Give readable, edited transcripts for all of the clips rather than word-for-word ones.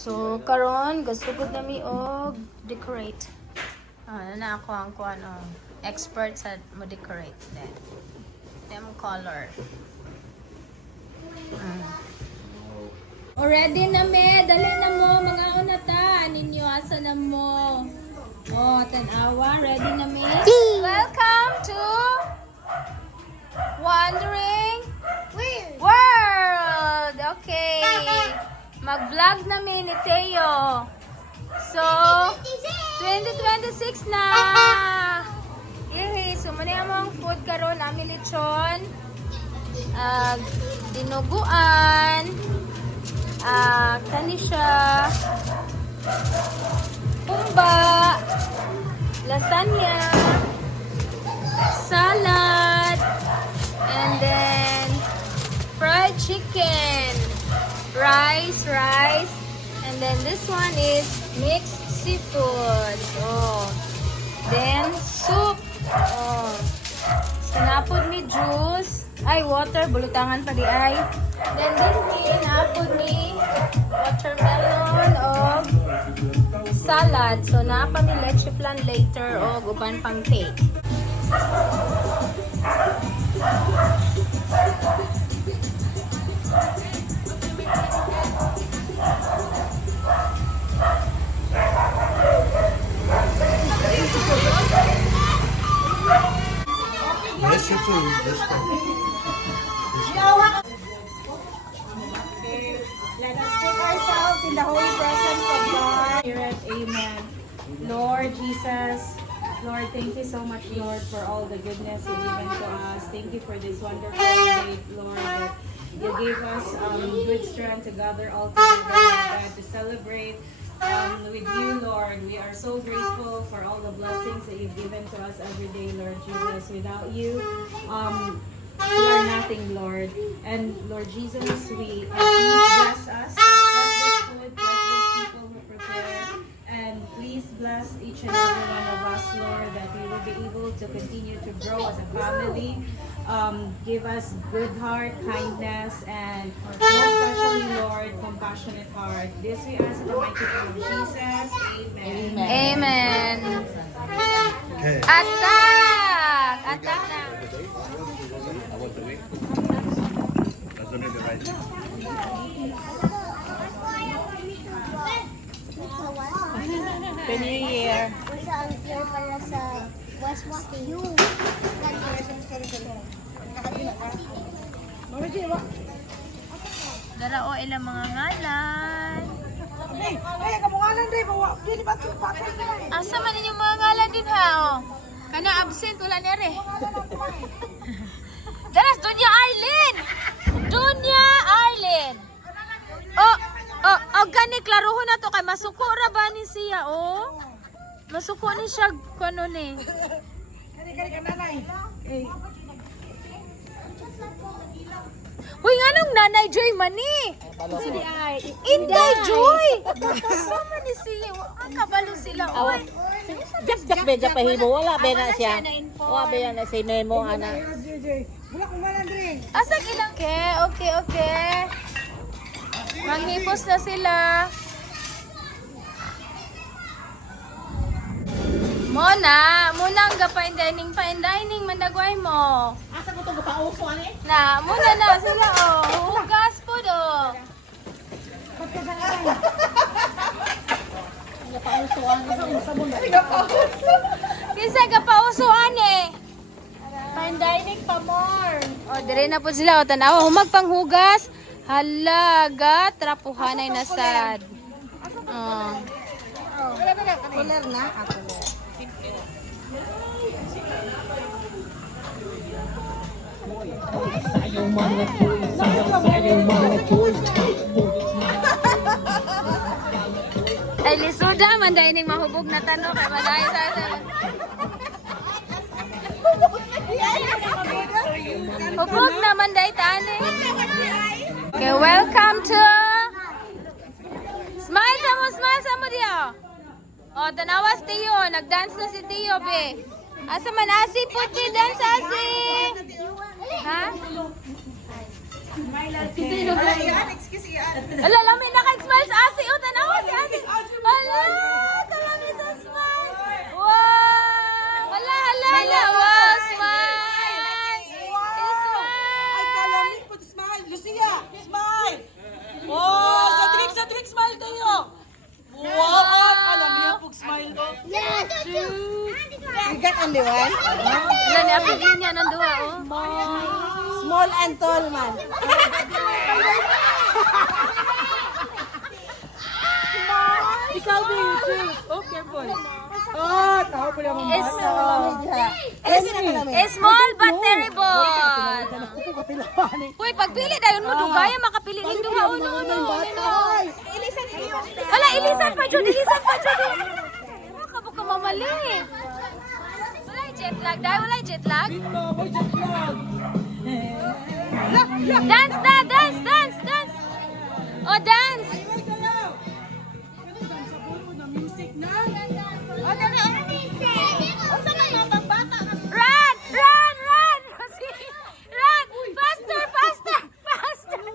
So karon gasugod nami og decorate. Na ako ang expert sa mo decorate then. Them color. Already na me, dali na mo mga unata ninyo asa na mo. Oh, tanawa, ready na me. Welcome to Wandering World. Okay. Mag-vlog namin ni Teo. So, 2026 na. Yehey, so muna yung mga food karon namin lechon. Dinuguan. Kani siya. Pumba. Lasagna. Salad. And then fried chicken. Rice. And then this one is mixed seafood. Oh. Then soup. Oh. Sinapod mi juice. Ay, water. Bulutangan pa di ay. Then din napod mi watermelon o salad. So napa mi leche flan later o uban pang cake. Bless you too. Let's go. Let us put ourselves in the holy presence of God. Amen. Lord Jesus, Lord, thank you so much, Lord, for all the goodness you've given to us. Thank you for this wonderful day, Lord, that you gave us good strength to gather all together, God, to celebrate with you, Lord. We are so grateful for all the blessings that you've given to us every day, Lord Jesus. Without you, we are nothing, Lord. And Lord Jesus, we please bless us, bless this food, bless these people who prepare, and please bless each and every one of us, Lord, that we will be able to continue to grow as a family. Give us good heart, kindness, and most especially, Lord, compassionate heart. This we ask in the mighty name of Jesus. Amen. Amen. Okay. Attack! Attack na. I want to wait. That's only the right. Happy New Year. Sa ang year para sa West yung Dara o ilang mga ngalan. Ay, kamungalan din. Dili ba ito? Asa man inyong mga ngalan din ha? Oh. Kana absent wala na rin. Daras, Dunya Arlene! Dunya Arlene! Oh, gani, klaruho na to kay masuko ra ba ni siya, oh? Masuko ni siya, kano ni? Kani kananay. Eh, Uy, anong nanay Joy mani? sige ay. Inday Joy! Sama ni siya, ang kabalo sila, oy. Jak beja pahibo wala be na siya. Wa be na si Memo ana. Wala kong ngalan din. Asag ilang ke? Okay. Manghipos na sila. Muna ang fine dining mandagway mo. Asa ko to pauso ani? Na, muna na sila oh. Hugas po do. Pauso ani sabon. Kinsa ka pausuan eh. Fine dining pa more. Oh, dire na po sila. O, tanawa, humag panghugas. Halaga, trapuhanay na sad. Oh. Kuler na ako. Ayaw mga toy. Ayaw mga toy. Ay, lisuda, manday ning mahubog na tanong. Kaya madayo sa hubog na manday tani. Okay, welcome to Smile sa mo diyo. O, tanawas Tiyo. Nag-dance na si Tiyo, be. Asa man asi puti dance asi. Ha? Ala, lamin na kay smiles asi. O, tanawa get only one? Wala niya, piliin niya ng duha, oh. Small and tall man. Ikaw ba yung choose? Oh, careful. Oh, tao po lang mga Small but terrible. Uy, pagpili dayon mo dugaya makapili ning duha uno. Wala ilisan pa jud, ilisan pa jud. Kabuk ka mamali. Wala jet lag, dai wala jet lag. Dance na, dance, dance, dance. Oh, dance. Run! Run! Run! Run! Faster! Faster! Faster! Faster!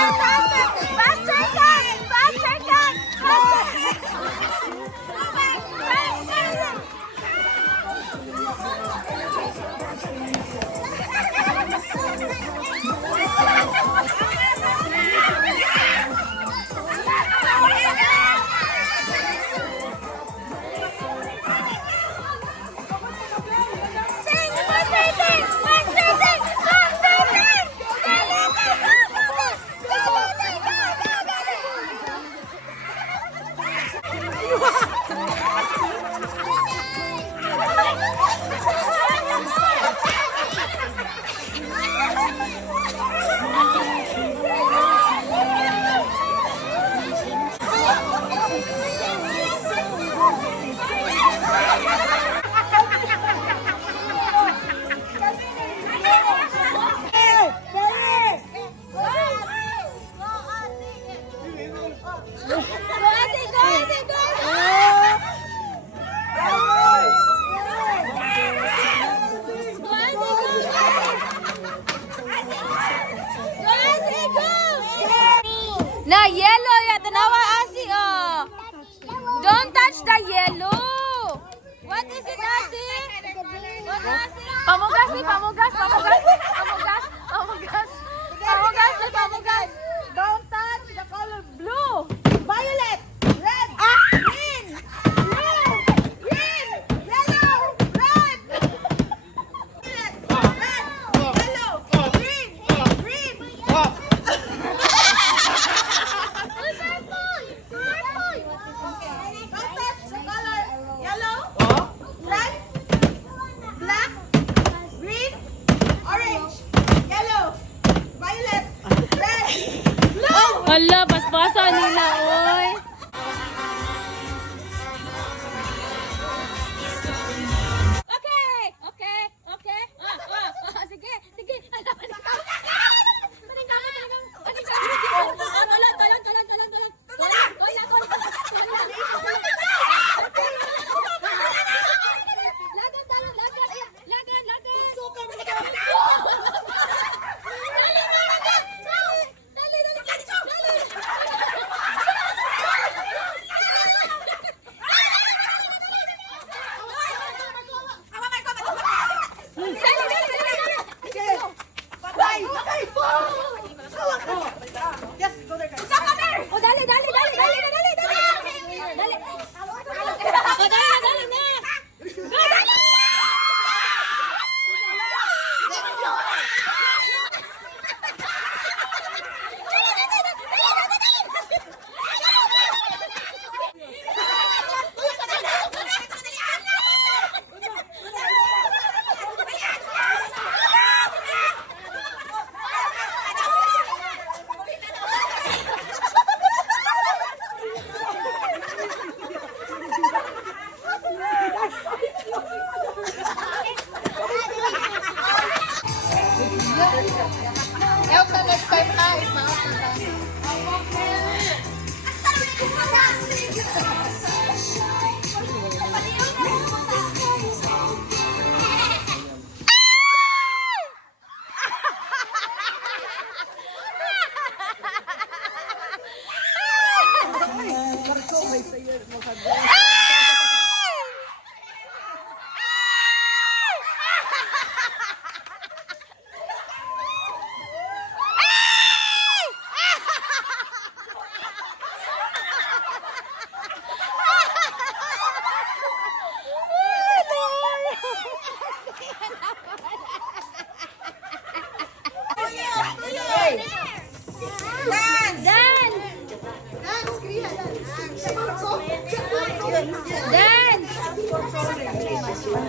Faster! Faster! Faster gun! Faster gun!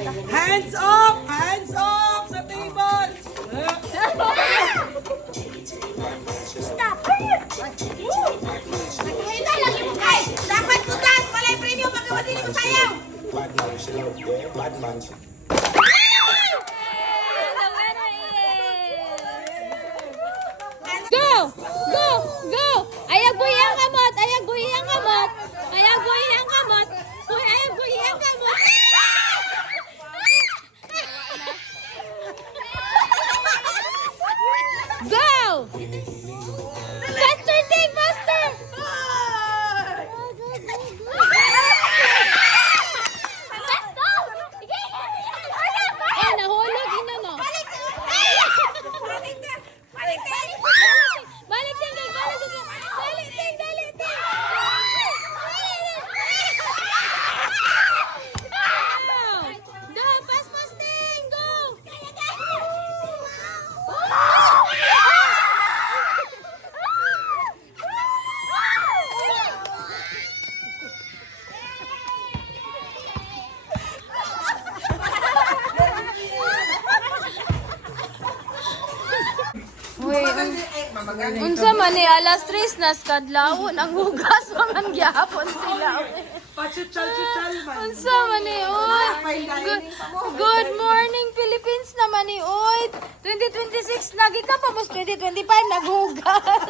Hands off! Hands off sa table! Nakita lagi mo kay. Dapat tutas. Walay premyo. Magkawadili ko sayaw. Go! Go! Go! Ayag buhi ang kamot! Ayag buhi ang kamot! Ayag buhi ang kamot! Ayag buhi ang kamot! Go! Faster, take faster! Eh, nahulog, ino no? Balik din, balik din! Balik din, balik din! Go, fast, fast, ting, go! Unsa man ni alas 3 na kadlawon ang hugas man gyapon sila. Pachuchal-chuchal man. Unsa man ni oy? Good morning Philippines naman ni oy. 2026 lagi ka pa mas 2025 naghugas.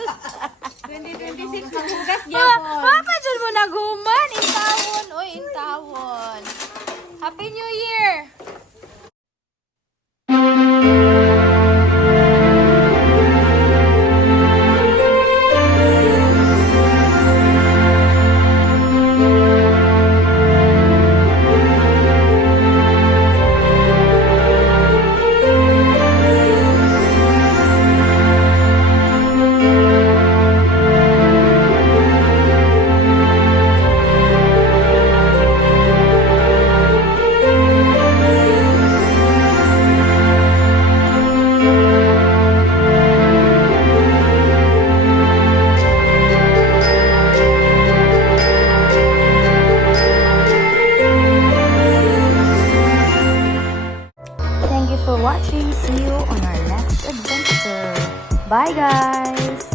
2026 maghugas Papa dyan mo naghuman intawon oy intawon. Happy New Year. Thank you for watching. See you on our next adventure. Bye guys!